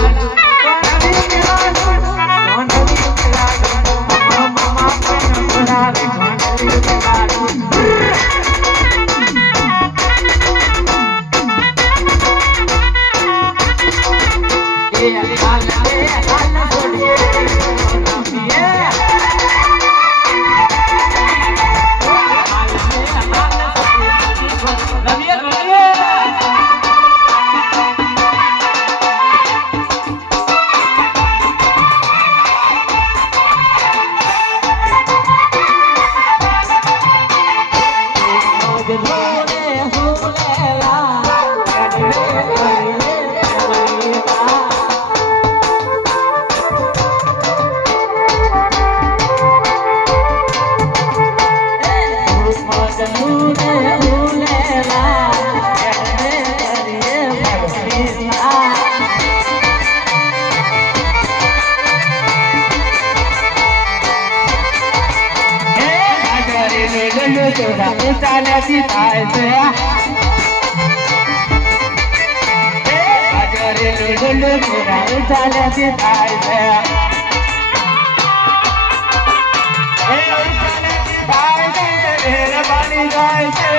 ચાલ્યાથી થાય છે હજરે ડુંડુ ચોરા ચાલ્યાથી થાય છે એ ચાલ્યાથી થાય છે રેલ બની જાય છે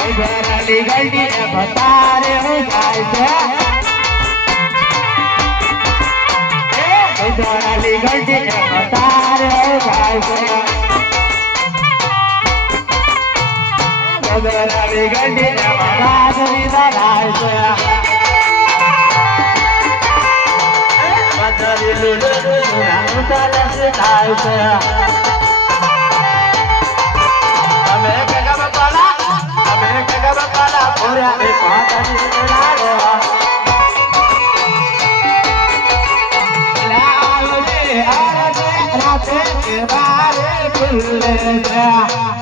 એ ઘરની ગલડી ભતારે જાય છે ઉધારાલી ગંજી તારે જાય ઉધારાલી ગંજી રાજની ધરાય છે ઉધારી લુલુ ઉધારે થાય છે અમે ભેગા બપાલા અમે ભેગા બપાલા ભોર્યા, એ પાતાની લાડવા લાવજે આરજે રાતે બારે ખુલ્લે જા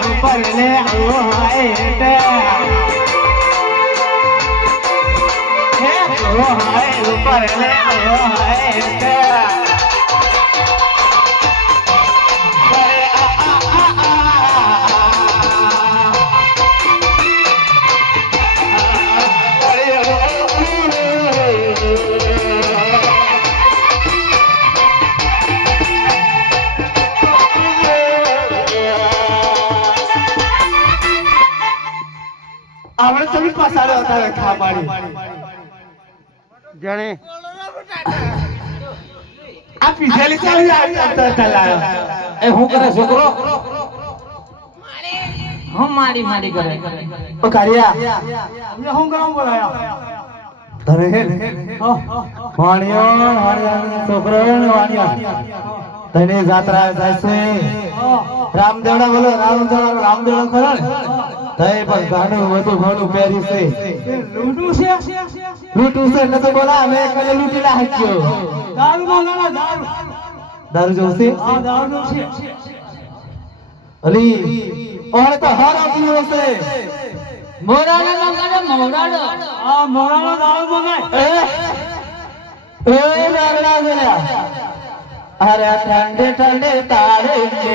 રાતે કે બારે ખુલ્લે જા આપણે થોડી પસાડો હતા ખામાડી જણે. આ પીછેલી ચાલી આવતા ચલાયો એ હું કરે છોકરો? હું મારી મારી કરે. ઓ કારિયા અમે હું ગામ બોલાયા? તને વાણિયો વાણિયા છોકરો વાણિયા તને જાત્રા જાય છે રામદેવડા બોલો રામદેવડા રામદેવડા ખરા ને તઈ પણ ગાનું વધુ ઘણું પહેરી છે. લૂટું છે? લૂટું છે ન તો બોલા અમે કને લૂટી લા હક્યો દારૂ. માંગણા દારૂ દારૂ જોશે હા દારૂ જોશે અલી ઓહે તો હર આપ્યો છે. મોરાનો મંગાડો મોરાડો આ મોરાનો દારૂ મંગાય એ? એ દારૂડા ગયા અરે ઠંડે ઠંડે તારે કે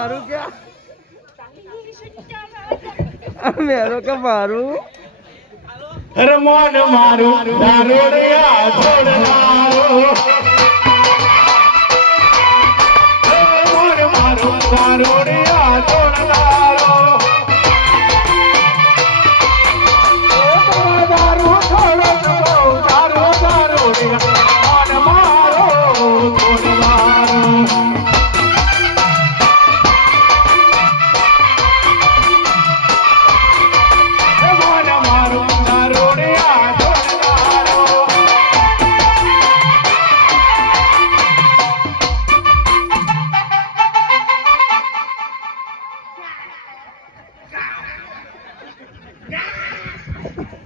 મારું ક્યાં? મેરો કે મારું? અરે મોન મારું દારૂડિયા છોડ એ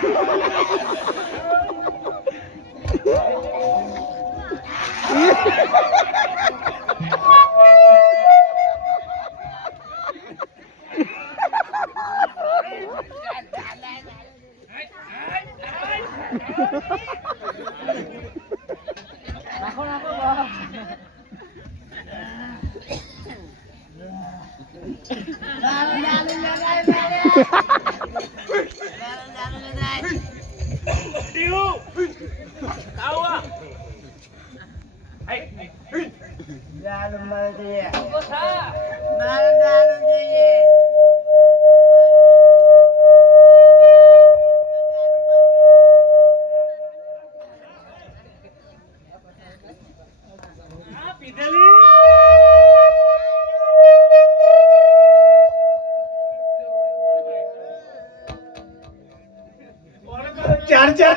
Ha ha ha! વાડી જાય ઓગો ચાર ચાર